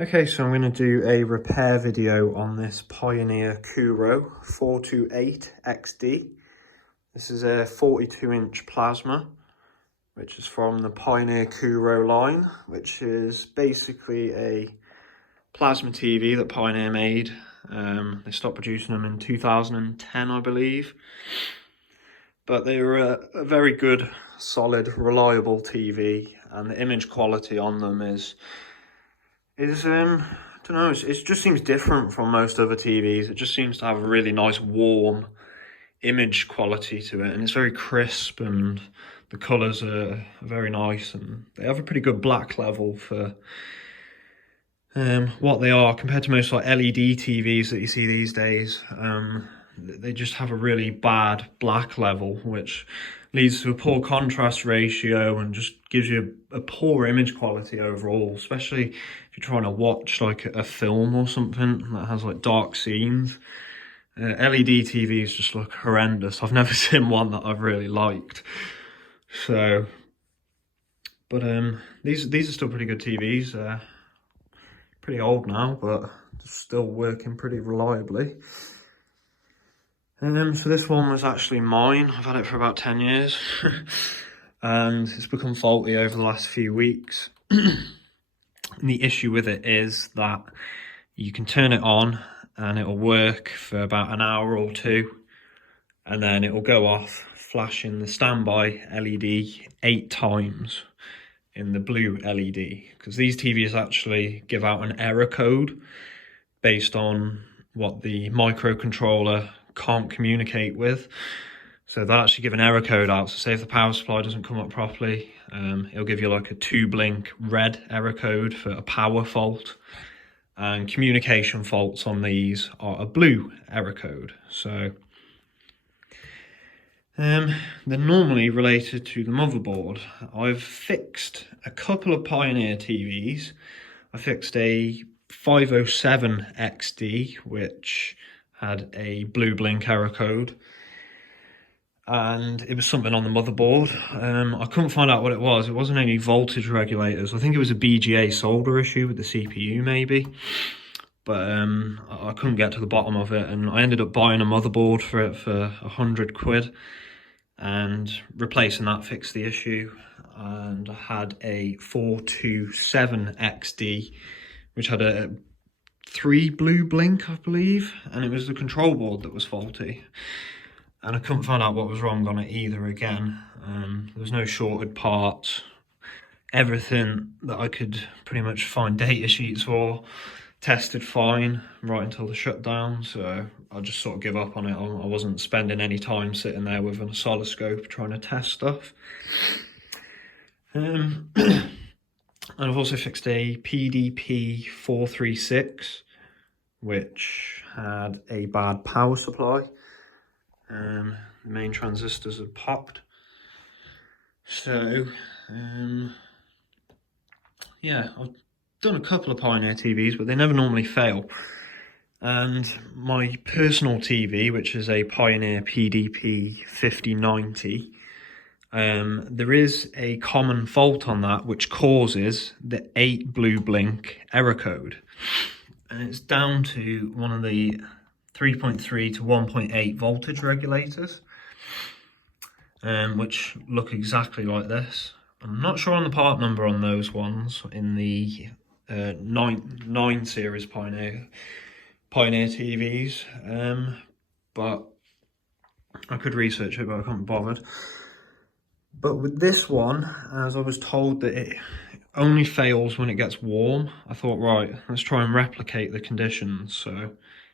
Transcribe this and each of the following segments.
Okay, so I'm going to do a repair video on this Pioneer Kuro 428XD. This is a 42-inch plasma, which is from the Pioneer Kuro line, which is basically a plasma TV that Pioneer made. They stopped producing them in 2010, I believe. But they were a very good, solid, reliable TV, and the image quality on them is I don't know, it just seems different from most other TVs. It just seems to have a really nice, warm image quality to it, and it's very crisp, and the colours are very nice, and they have a pretty good black level for what they are compared to most like LED TVs that you see these days. They just have a really bad black level, which leads to a poor contrast ratio and just gives you a poor image quality overall, especially if you're trying to watch like a film or something that has like dark scenes. LED TVs just look horrendous. I've never seen one that I've really liked. So, but these are still pretty good TVs. Pretty old now, but still working pretty reliably. So this one was actually mine. I've had it for about 10 years and it's become faulty over the last few weeks. And the issue with it is that you can turn it on and it'll work for about an hour or two, and then it will go off, flashing the standby LED 8 times in the blue LED, because these TVs actually give out an error code based on what the microcontroller can't communicate with. So they'll actually give an error code out. So say if the power supply doesn't come up properly, it'll give you like a 2-blink red error code for a power fault, and communication faults on these are a blue error code. So they're normally related to the motherboard. I've fixed a couple of Pioneer TVs. I fixed a 507XD, which had a blue blink error code, and it was something on the motherboard. I couldn't find out what it was. It wasn't any voltage regulators. I think it was a BGA solder issue with the CPU maybe, but I couldn't get to the bottom of it, and I ended up buying a motherboard for it for 100 quid, and replacing that fixed the issue. And I had a 427XD, which had a 3 blue blink, I believe, and it was the control board that was faulty, and I couldn't find out what was wrong on it either again. There was no shorted parts. Everything that I could pretty much find data sheets for tested fine right until the shutdown, so I just sort of give up on it. I wasn't spending any time sitting there with an oscilloscope trying to test stuff. And I've also fixed a PDP-428XD, which had a bad power supply. The main transistors had popped. So, yeah, I've done a couple of Pioneer TVs, but they never normally fail. And my personal TV, which is a Pioneer PDP-5090, there is a common fault on that which causes the 8 blue blink error code, and it's down to one of the 3.3 to 1.8 voltage regulators, which look exactly like this. I'm not sure on the part number on those ones in the 9 series Pioneer TVs, but I could research it, but I can't be bothered. But with this one, as I was told that it only fails when it gets warm, I thought, right, let's try and replicate the conditions. So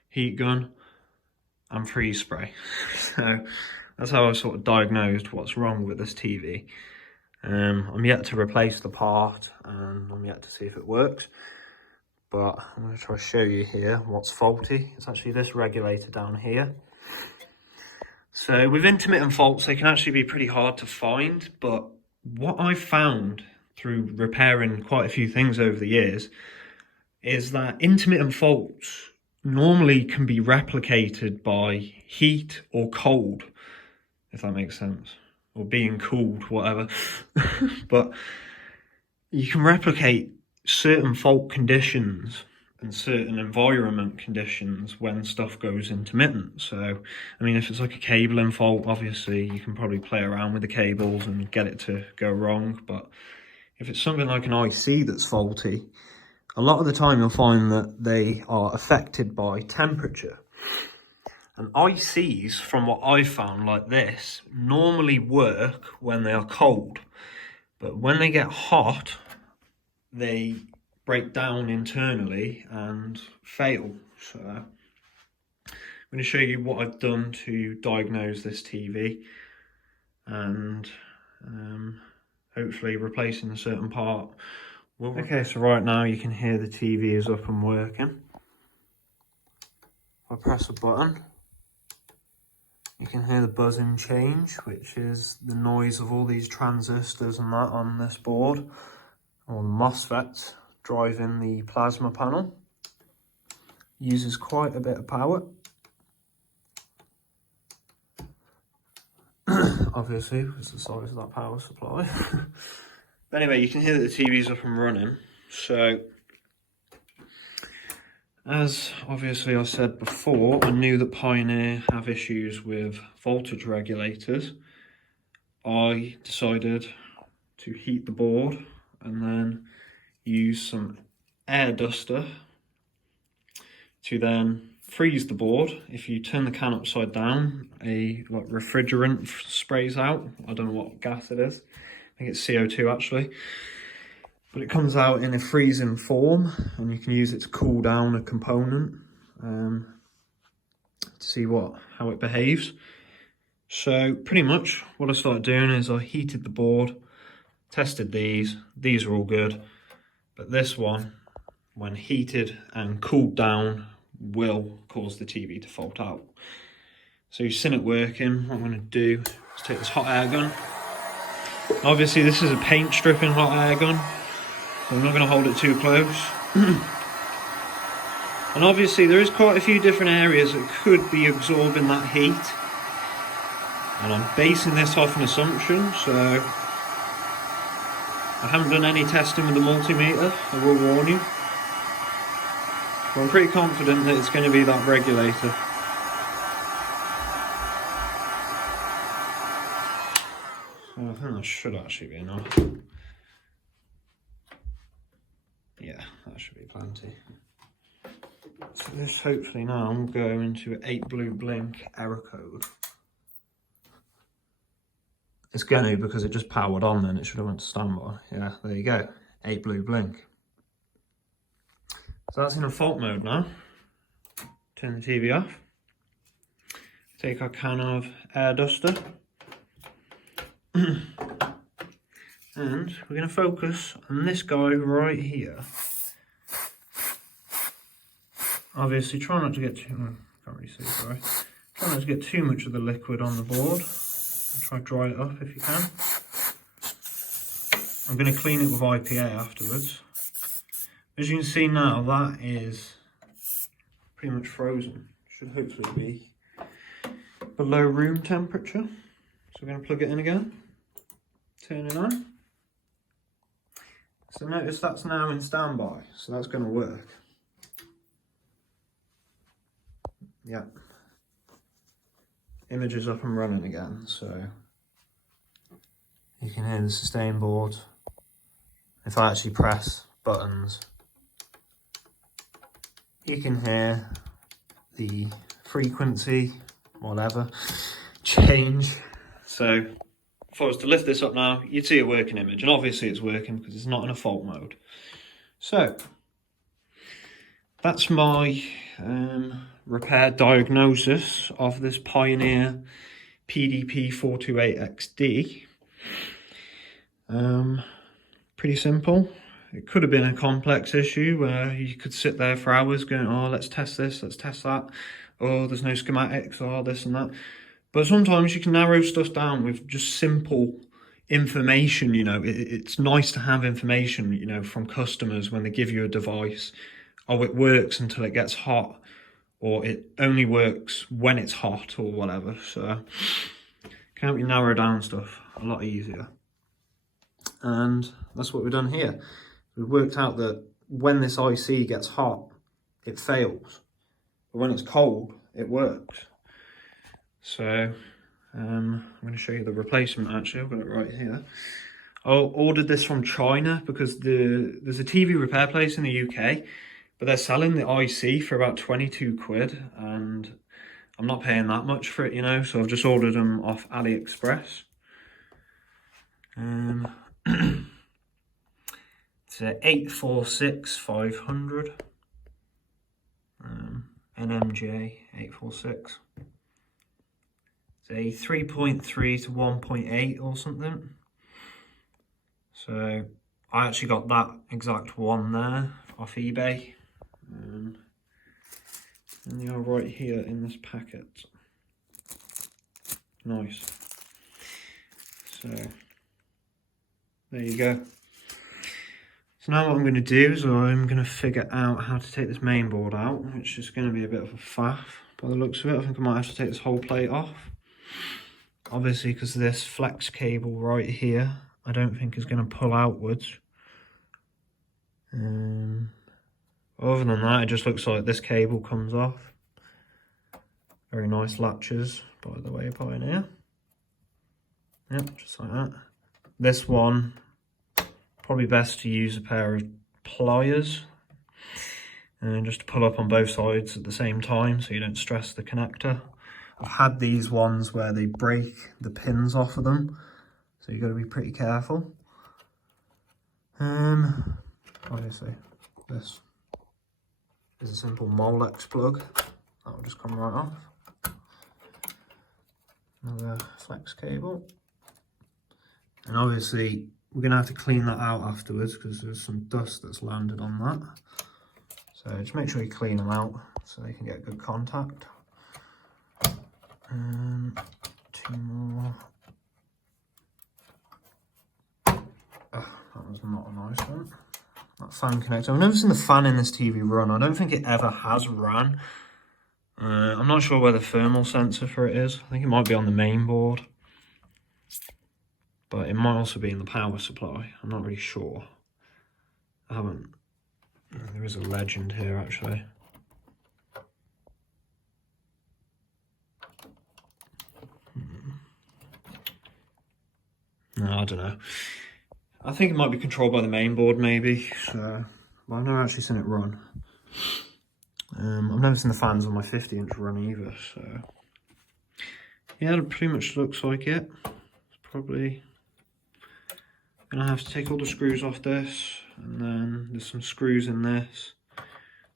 heat gun and freeze spray. So that's how I sort of diagnosed what's wrong with this TV. I'm yet to replace the part, and I'm yet to see if it works, but I'm going to try to show you here what's faulty. It's actually this regulator down here. So with intermittent faults, they can actually be pretty hard to find, but what I've found through repairing quite a few things over the years is that intermittent faults normally can be replicated by heat or cold, if that makes sense, or being cooled, whatever. But you can replicate certain fault conditions and certain environment conditions when stuff goes intermittent. So, I mean, if it's like a cabling fault, obviously you can probably play around with the cables and get it to go wrong. But if it's something like an IC that's faulty, a lot of the time you'll find that they are affected by temperature. And ICs, from what I've found like this, normally work when they are cold. But when they get hot, they break down internally and fail. So I'm going to show you what I've done to diagnose this TV, and hopefully replacing a certain part. Okay, so right now you can hear the TV is up and working. If I press a button, you can hear the buzzing change, which is the noise of all these transistors and that on this board, or the MOSFETs driving the plasma panel. Uses quite a bit of power. Obviously, because the size of that power supply. But anyway, you can hear that the TV's up and running. So, as obviously I said before, I knew that Pioneer have issues with voltage regulators. I decided to heat the board and then use some air duster to then freeze the board. If you turn the can upside down, a refrigerant sprays out. I don't know what gas it is. I think it's CO2 actually. But it comes out in a freezing form, and you can use it to cool down a component to see how it behaves. So pretty much what I started doing is I heated the board, tested these are all good, but this one, when heated and cooled down, will cause the TV to fault out. So you've seen it working. What I'm going to do is take this hot air gun. Obviously this is a paint stripping hot air gun, so I'm not going to hold it too close. And obviously there is quite a few different areas that could be absorbing that heat, and I'm basing this off an assumption, so I haven't done any testing with the multimeter, I will warn you. But I'm pretty confident that it's going to be that regulator. So I think that should actually be enough. Yeah, that should be plenty. So this hopefully now will go into an 8 blue blink error code. It's going to, because it just powered on then, it should have went to standby. Yeah, there you go, 8 blue blink. So that's in a fault mode now. Turn the TV off. Take our can of air duster. And we're going to focus on this guy right here. Obviously try not to get too, can't really see, sorry. Try not to get too much of the liquid on the board. And try to dry it up if you can. I'm going to clean it with IPA afterwards. As you can see now, that is pretty much frozen. Should hopefully be below room temperature. So we're going to plug it in again. Turn it on. So notice that's now in standby, so that's going to work. Yeah. Image is up and running again, so you can hear the sustain board. If I actually press buttons, you can hear the frequency, whatever, change. So if I was to lift this up now, you'd see a working image, and obviously it's working because it's not in a fault mode. So that's my repair diagnosis of this Pioneer PDP-428XD. Pretty simple. It could have been a complex issue where you could sit there for hours going, oh, let's test this, let's test that. Oh, there's no schematics, oh, this and that. But sometimes you can narrow stuff down with just simple information, you know. It's nice to have information, you know, from customers when they give you a device. Oh, it works until it gets hot, or it only works when it's hot, or whatever. So can't we narrow down stuff a lot easier? And that's what we've done here. We worked out that when this IC gets hot, it fails. But when it's cold, it works. So I'm going to show you the replacement actually. I've got it right here. I ordered this from China because there's a TV repair place in the UK, but they're selling the IC for about 22 quid, and I'm not paying that much for it, you know, so I've just ordered them off AliExpress. It's a 846-500 NMJ 846. It's a 3.3 to 1.8 or something. So I actually got that exact one there off eBay. And they are right here in this packet. Nice. So there you go. So now what I'm going to do is I'm going to figure out how to take this main board out, which is going to be a bit of a faff by the looks of it. I think I might have to take this whole plate off. Obviously, because this flex cable right here, I don't think is going to pull outwards. Other than that, it just looks like this cable comes off. Very nice latches, by the way, Pioneer. Yep, just like that. This one, probably best to use a pair of pliers and just to pull up on both sides at the same time so you don't stress the connector. I've had these ones where they break the pins off of them, so you've got to be pretty careful. Obviously, this is a simple Molex plug. That will just come right off. Another flex cable. And obviously, we're going to have to clean that out afterwards because there's some dust that's landed on that. So just make sure you clean them out so they can get good contact. Two more. That was not a nice one. That fan connector. I've never seen the fan in this TV run. I don't think it ever has ran. I'm not sure where the thermal sensor for it is. I think it might be on the main board. But it might also be in the power supply. I'm not really sure. I haven't. There is a legend here actually. No, I don't know. I think it might be controlled by the main board maybe. So, well, I've never actually seen it run. I've never seen the fans on my 50-inch run either. So, yeah, it pretty much looks like it. It's probably gonna have to take all the screws off this, and then there's some screws in this.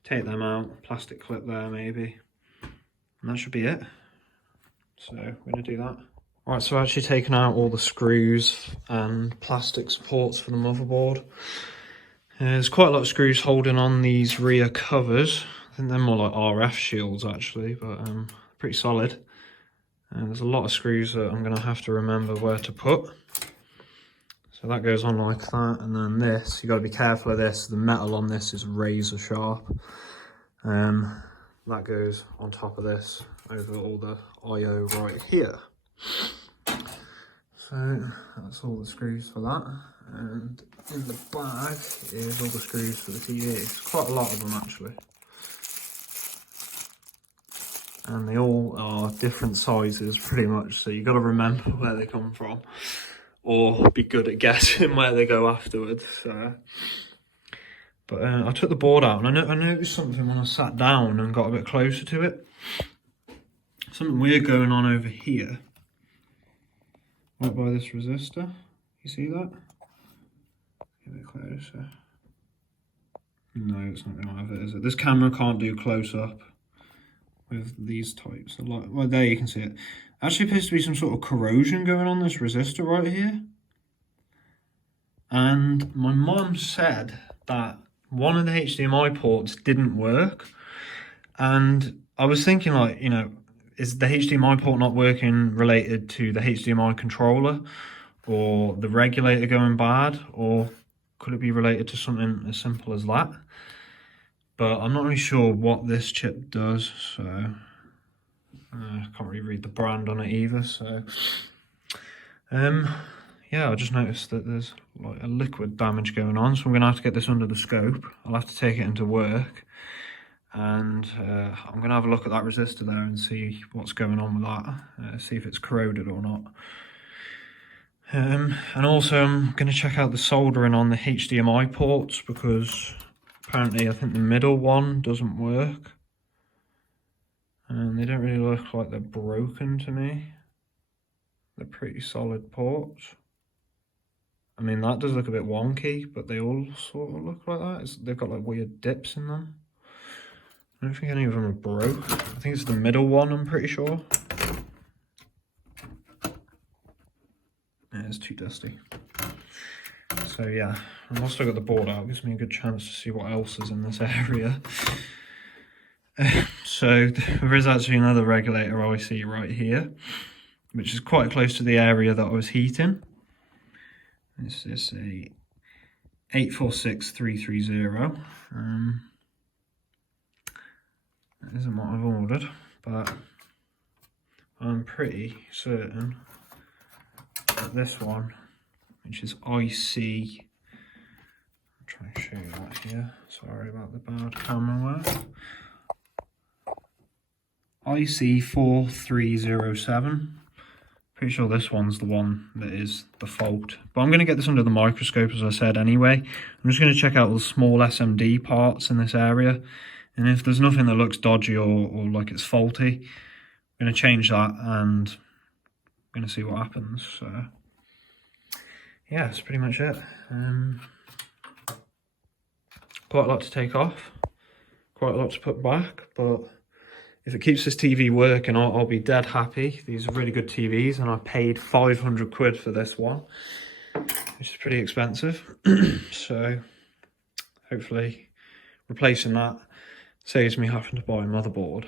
Take them out, plastic clip there maybe, and that should be it. So we're gonna do that. Right, so I've actually taken out all the screws and plastic supports for the motherboard. There's quite a lot of screws holding on these rear covers. I think they're more like RF shields actually, but pretty solid. And there's a lot of screws that I'm gonna have to remember where to put. So that goes on like that, and then this, you got to be careful of this. The metal on this is razor sharp. That goes on top of this over all the I/O right here. So that's all the screws for that, and in the bag is all the screws for the TV. It's quite a lot of them actually, and they all are different sizes pretty much, so you got to remember where they come from or be good at guessing where they go afterwards. So, but I took the board out and I noticed something when I sat down and got a bit closer to it. Something weird going on over here. Right by this resistor. You see that? Get a bit closer. No, it's not going to have it, is it? This camera can't do close up with these types. Well, there you can see it. Actually appears to be some sort of corrosion going on this resistor right here. And my mum said that one of the HDMI ports didn't work. And I was thinking, like, you know, is the HDMI port not working related to the HDMI controller or the regulator going bad, or could it be related to something as simple as that? But I'm not really sure what this chip does, so I can't really read the brand on it either. So yeah, I just noticed that there's like a liquid damage going on, so I'm going to have to get this under the scope. I'll have to take it into work, and I'm going to have a look at that resistor there and see what's going on with that, see if it's corroded or not. And also I'm going to check out the soldering on the HDMI ports, because apparently I think the middle one doesn't work. And they don't really look like they're broken to me. They're pretty solid ports. I mean, that does look a bit wonky, but they all sort of look like that. They've got like weird dips in them. I don't think any of them are broke. I think it's the middle one, I'm pretty sure. Yeah, it's too dusty. So yeah, I'll still got the board out. Gives me a good chance to see what else is in this area. So there is actually another regulator IC right here, which is quite close to the area that I was heating. This is a 846330. That isn't what I've ordered, but I'm pretty certain that this one, which is IC, I'll try and show you that here. Sorry about the bad camera work. IC4307. Pretty sure this one's the one that is the fault. But I'm going to get this under the microscope, as I said anyway. I'm just going to check out the small SMD parts in this area. And if there's nothing that looks dodgy or like it's faulty, I'm going to change that and I'm going to see what happens. So yeah, that's pretty much it. Quite a lot to take off. Quite a lot to put back, but if it keeps this TV working, I'll be dead happy. These are really good TVs, and I paid 500 quid for this one, which is pretty expensive. So hopefully replacing that saves me having to buy a motherboard.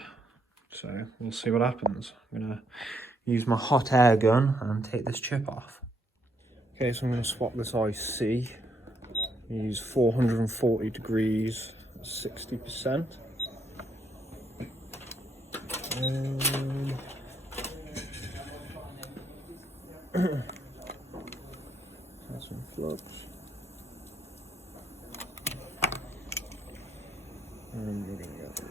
So we'll see what happens. I'm gonna use my hot air gun and take this chip off. Okay, so I'm gonna swap this IC. Use 440 degrees, 60%. That's some flux. And we're gonna get the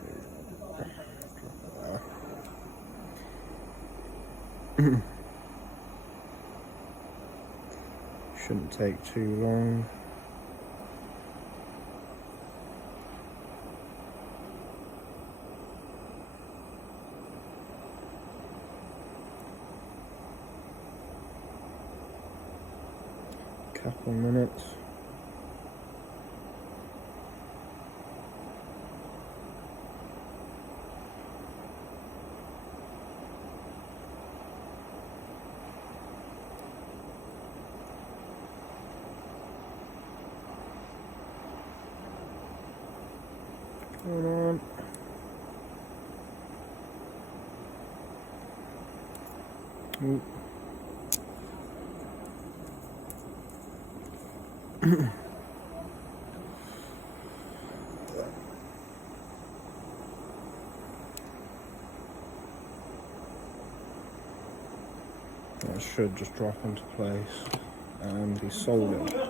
shouldn't take too long. Couple minutes. Going on. Ooh. That should just drop into place and be soldered. That's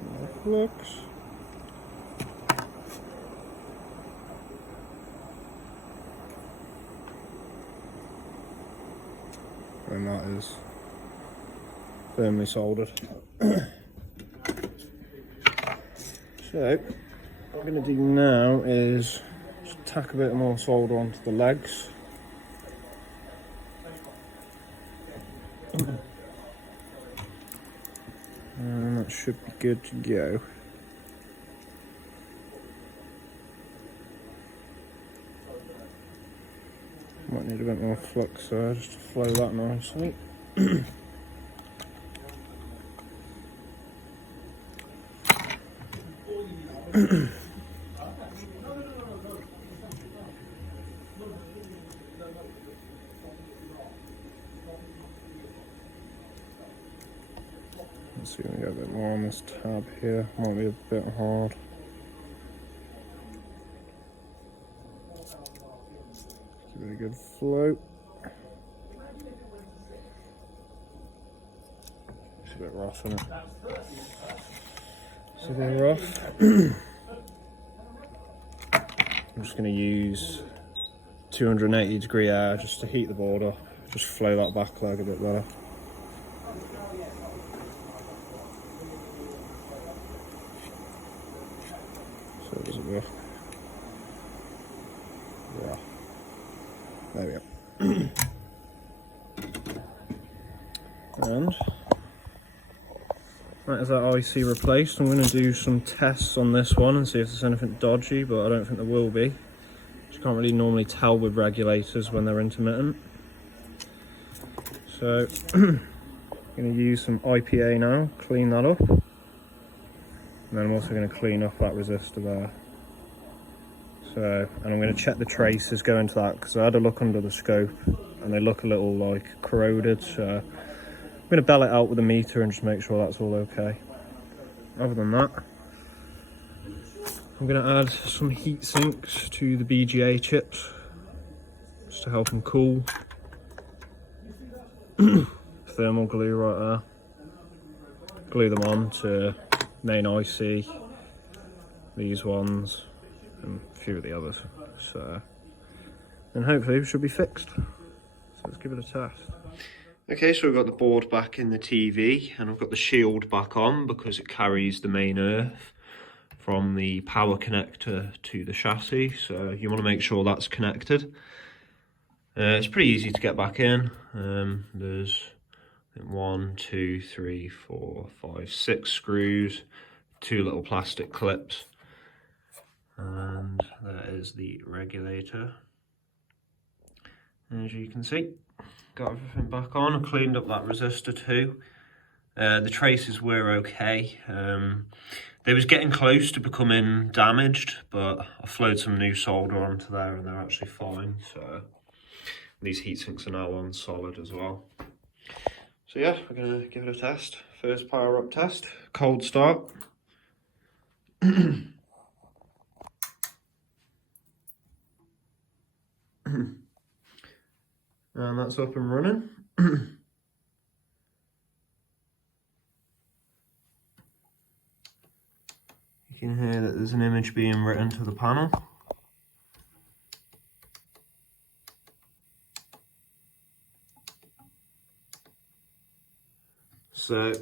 my flux. And that is firmly soldered. So, what I'm going to do now is just tack a bit more solder onto the legs. And that should be good to go. Might need a bit more flux there just to flow that nicely. Let's see if we can get a bit more on this tab here. Might be a bit hard. Give it a good float. off, isn't it? So they're off. I'm just going to use 280 degree air just to heat the board up, just flow that back leg a bit better. So does it work? Yeah. There we go. And that is that IC replaced. I'm going to do some tests on this one and see if there's anything dodgy, but I don't think there will be. You can't really normally tell with regulators when they're intermittent. So I'm going to use some IPA now, clean that up. And then I'm also going to clean up that resistor there. So, and I'm going to check the traces going to that, because I had a look under the scope and they look a little like corroded. So I'm going to bell it out with a meter and just make sure that's all okay. Other than that, I'm going to add some heat sinks to the BGA chips just to help them cool. Thermal glue right there. Glue them on to main IC, these ones, and a few of the others. So, and hopefully it should be fixed. So let's give it a test. Okay, so we've got the board back in the TV, and I've got the shield back on because it carries the main earth from the power connector to the chassis. So you want to make sure that's connected. It's pretty easy to get back in. There's 1, 2, 3, 4, 5, 6 screws, 2 little plastic clips, and there is the regulator. As you can see, got everything back on. I cleaned up that resistor too. The traces were okay. They was getting close to becoming damaged, but I flowed some new solder onto there and they're actually fine. So these heat sinks are now on solid as well. So yeah, we're gonna give it a test. First power up test, cold start. And that's up and running. You can hear that there's an image being written to the panel. So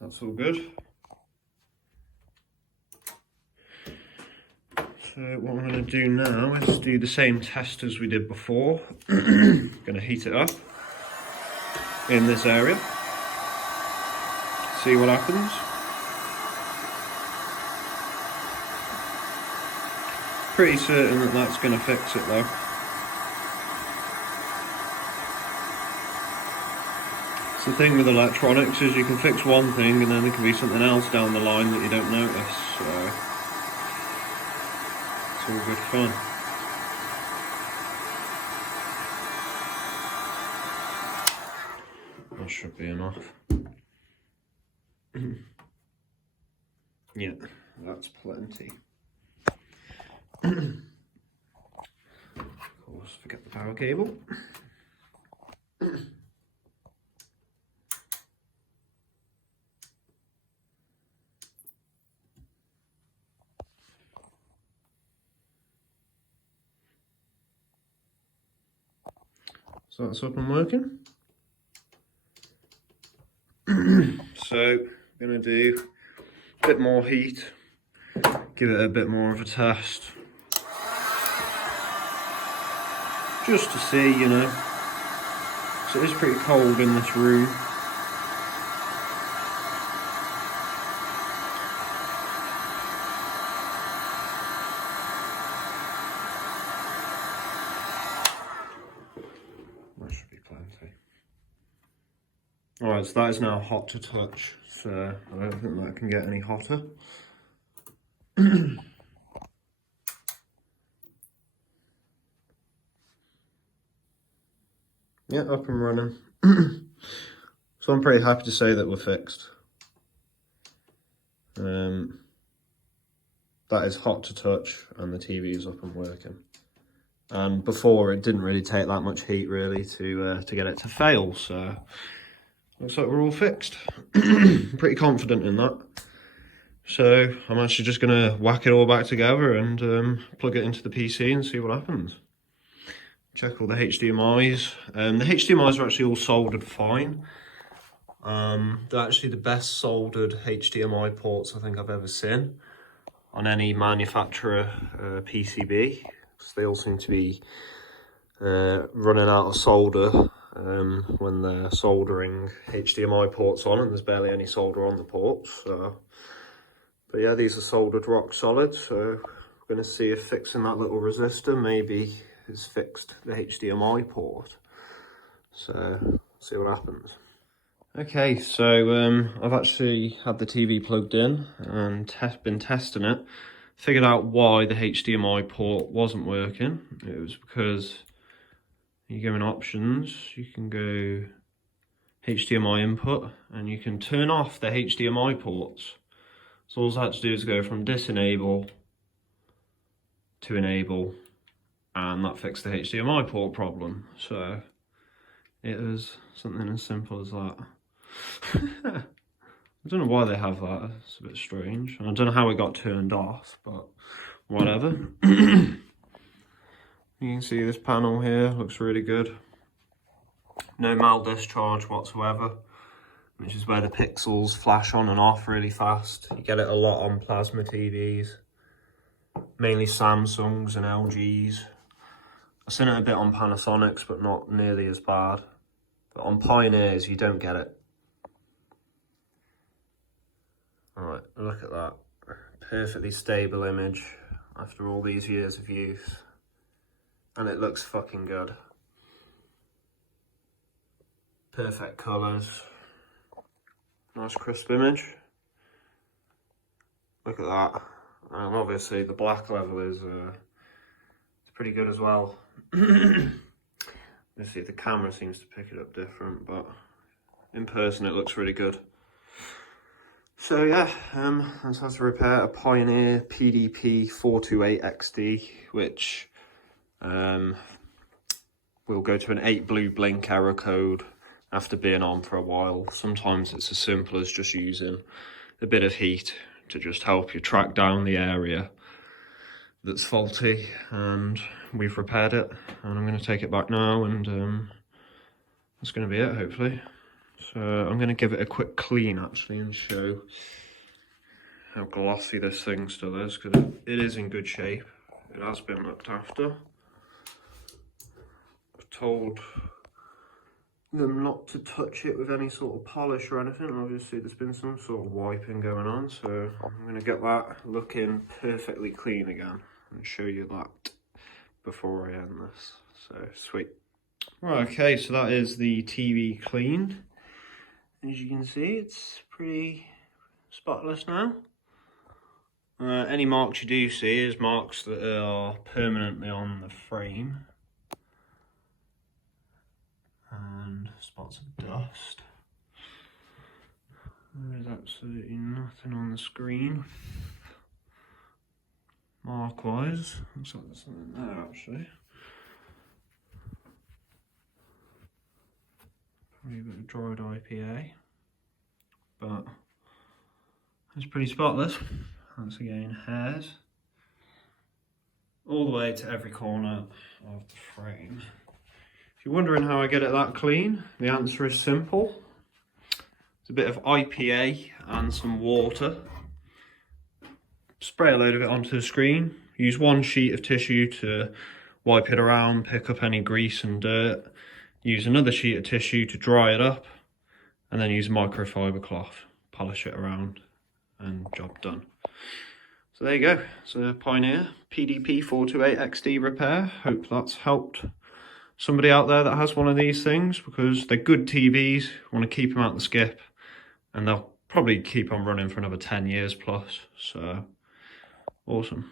that's all good. So what I'm going to do now is do the same test as we did before. Going to heat it up in this area. See what happens. Pretty certain that that's going to fix it though. It's the thing with electronics is you can fix one thing and then there can be something else down the line that you don't notice. So it's all good fun. That should be enough. Yeah, that's plenty. Of course, forget the power cable. So that's up and working. So I'm going to do a bit more heat, give it a bit more of a test. Just to see, you know, so it is pretty cold in this room. That should be plenty. Alright, so that is now hot to touch, so I don't think that can get any hotter. Yeah, up and running. So I'm pretty happy to say that we're fixed. That is hot to touch and the TV is up and working. And before it didn't really take that much heat really to get it to fail, so looks like we're all fixed. Pretty confident in that. So I'm actually just going to whack it all back together and plug it into the PC and see what happens. Check all the HDMIs. The HDMIs are actually all soldered fine. They're actually the best soldered HDMI ports I think I've ever seen on any manufacturer PCB. So they all seem to be running out of solder when they're soldering HDMI ports on, and there's barely any solder on the ports. But yeah, these are soldered rock solid, so we're going to see if fixing that little resistor maybe has fixed the HDMI port. So, see what happens. Okay, so I've actually had the TV plugged in and been testing it. Figured out why the HDMI port wasn't working. It was because you go in options, you can go HDMI input, and you can turn off the HDMI ports. So all I had to do is go from disenable to enable, and that fixed the HDMI port problem. So it was something as simple as that. I don't know why they have that, it's a bit strange. I don't know how it got turned off, but whatever. You can see this panel here, looks really good. No mal discharge whatsoever, which is where the pixels flash on and off really fast. You get it a lot on plasma TVs, mainly Samsungs and LGs. I've seen it a bit on Panasonics, but not nearly as bad. But on Pioneers, you don't get it. Alright, look at that. Perfectly stable image after all these years of use. And it looks fucking good. Perfect colours. Nice crisp image. Look at that. And obviously the black level is it's pretty good as well. Let's see if the camera seems to pick it up different, but in person it looks really good. So yeah, that's how to repair a Pioneer PDP-428XD, which will go to an 8 blue blink error code after being on for a while. Sometimes it's as simple as just using a bit of heat to just help you track down the area that's faulty, and we've repaired it, and I'm going to take it back now, and that's going to be it, hopefully. So I'm going to give it a quick clean actually and show how glossy this thing still is, because it is in good shape. It has been looked after. I've told them not to touch it with any sort of polish or anything. Obviously there's been some sort of wiping going on, so I'm going to get that looking perfectly clean again and show you that before I end this. So sweet. Right, okay, so that is the TV cleaned. As you can see, it's pretty spotless now. Any marks you do see is marks that are permanently on the frame. And spots of dust. There is absolutely nothing on the screen. Mark-wise, looks like there's something there actually. Probably a bit of dried IPA, but it's pretty spotless. That's again hairs all the way to every corner of the frame. If you're wondering how I get it that clean, the answer is simple. It's a bit of IPA and some water. Spray a load of it onto the screen. Use one sheet of tissue to wipe it around, pick up any grease and dirt. Use another sheet of tissue to dry it up, and then use a microfiber cloth. Polish it around, and job done. So there you go. It's a Pioneer PDP-428XD repair. Hope that's helped somebody out there that has one of these things, because they're good TVs. Want to keep them out the skip, and they'll probably keep on running for another 10 years plus. So awesome.